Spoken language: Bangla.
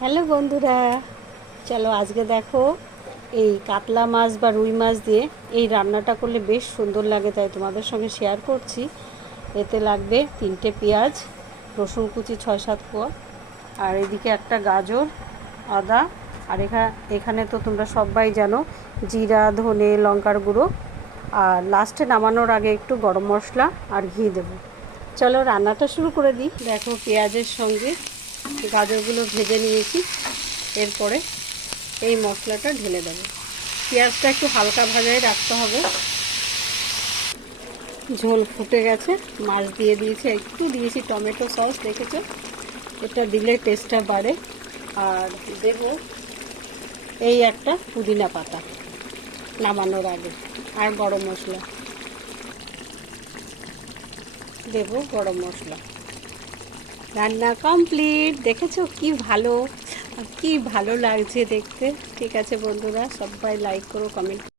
হ্যালো বন্ধুরা, চলো আজকে দেখো এই কাতলা মাছ বা রুই মাছ দিয়ে এই রান্নাটা করলে বেশ সুন্দর লাগে, তাই তোমাদের সঙ্গে শেয়ার করছি। এতে লাগবে 3টে পেঁয়াজ, রসুন কুচি 6-7 কোয়া, আর এদিকে একটা গাজর, আদা, আর এখানে তো তোমরা সবাই জানো জিরা, ধনে, লঙ্কার গুঁড়ো, আর লাস্টে নামানোর আগে একটু গরম মশলা আর ঘি দেবো। চলো রান্নাটা শুরু করে দিই। দেখো পেঁয়াজের সঙ্গে গাজরগুলো ভেজে নিয়েছি, এরপরে এই মশলাটা ঢেলে দেবো। পেঁয়াজটা একটু হালকা ভাজায় রাখতে হবে। ঝোল ফুটে গেছে, মাছ দিয়ে দিয়েছি, একটু দিয়েছি টমেটো সস, দেখেছো, এটা দিলে টেস্টটা বাড়ে। আর দেব এই একটা পুদিনা পাতা নামানোর আগে, আর গরম মশলা দেব, গরম মশলা। রান্না কমপ্লিট। দেখেছো কি ভালো লাগছে দেখতে। ঠিক আছে বন্ধুরা, সবাই লাইক করো, কমেন্ট